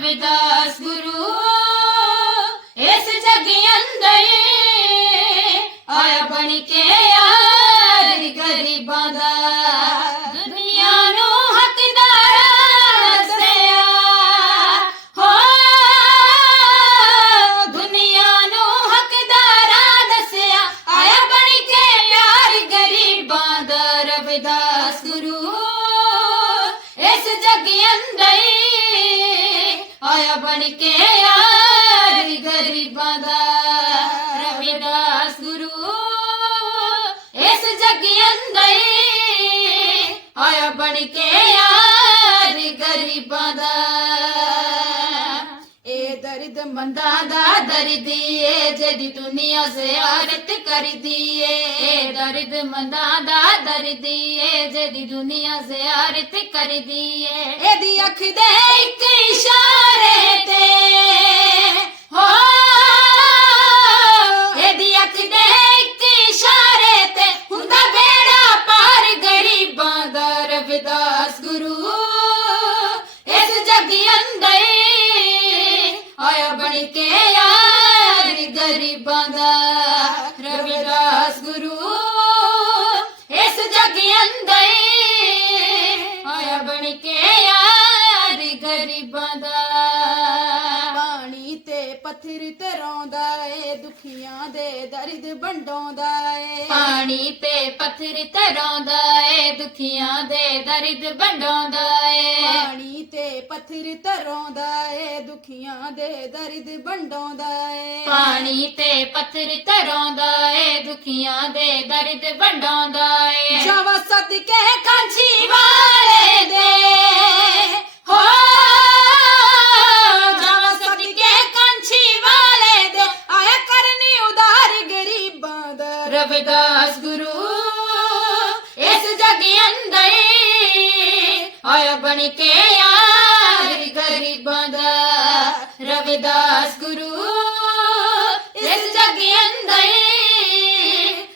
ਰਵਿਦਾਸ ਗੁਰੂ, ਇਸ ਜਗ ਅੰਦਰ ਆਇਆ ਬਣ ਕੇ ਯਾਰ ਗਰੀਬਾਂ ਦਾ। ਦੁਨੀਆ ਨੂੰ ਹੱਕਦਾਰ ਦੱਸਿਆ। ਹੋ, ਦੁਨੀਆ ਨੂੰ ਹੱਕਦਾਰ ਦੱਸਿਆ। ਆਇਆ ਬਣ ਕੇ ਯਾਰ ਗਰੀਬਾਂ ਦਾ। ਰਵਿਦਾਸ ਗੁਰੂ, ਇਸ ਜਗ ਅੰਦਰ ਆਇਆ ਬਣ ਕੇ ਯਾਰ ਗਰੀਬਾਂ ਦਾ। ਰਵਿਦਾਸ ਗੁਰੂ, ਇਸ ਜਗ ਅੰਦਰ ਆਇਆ ਬਣ ਕੇ ਯਾਰ ਗਰੀਬਾਂ ਦਾ। ਇਹ ਦਰਦ ਮੰਦਾ ਦਾ ਦਰਦੀ ਏ, ਜਿਹੜੀ ਦੁਨੀਆ ਜ਼ਿਆਰਤ ਕਰਦੀ ਏ। ਇਹ ਦਰਦ ਮੰਦਾ ਦਾ ਦਰਦੀ ਏ, ਜਿਹੜੀ ਦੁਨੀਆ ਜ਼ਿਆਰਤ ਕਰਦੀ ਏ। ਇਹਦੀ ਅੱਖ ਦੇ ਇੱਕ ਪੱਥਰ ਤੇ ਰੋਂਦਾ ਏ ਦੁਖੀਆਂ ਦੇ ਦਰਦ ਵੰਡਾਉਂਦਾ ਏ। ਪਾਣੀ ਤੇ ਪੱਥਰ ਤਰਾਉਂਦਾ ਏ ਦੁਖੀਆਂ ਦੇ ਦਰਦ ਵੰਡਾਉਂਦਾ ਏ। ਪਾਣੀ ਤੇ ਪੱਥਰ ਤੇ ਰੋਂਦਾ ਏ ਦੁਖੀਆਂ ਦੇ ਦਰਦ ਵੰਡਾਉਂਦਾ ਏ। ਪਾਣੀ ਤੇ ਪੱਥਰ ਤਰਾਉਂਦਾ ਏ ਦੁਖੀਆਂ ਦੇ ਦਰਦ ਵੰਡਾਉਂਦਾ ਏ। ਜਾਵਾ ਸਦਕੇ ਰਵਿਦਾਸ ਗੁਰੂ, ਇਸ ਜਗ ਅੰਦਰ ਆਇਆ ਬਣ ਕੇ ਯਾਰ ਗਰੀਬਾਂ ਦਾ। ਰਵਿਦਾਸ ਗੁਰੂ, ਇਸ ਜਗ ਅੰਦਰ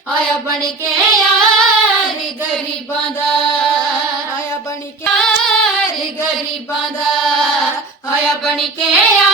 ਆਇਆ ਬਣ ਕੇ ਯਾਰ ਗਰੀਬਾਂ ਦਾ। ਆਇਆ ਬਣ ਕੇ ਯਾਰ ਗਰੀਬਾਂ ਦਾ। ਆਇਆ ਬਣ ਕੇ ਯਾਰ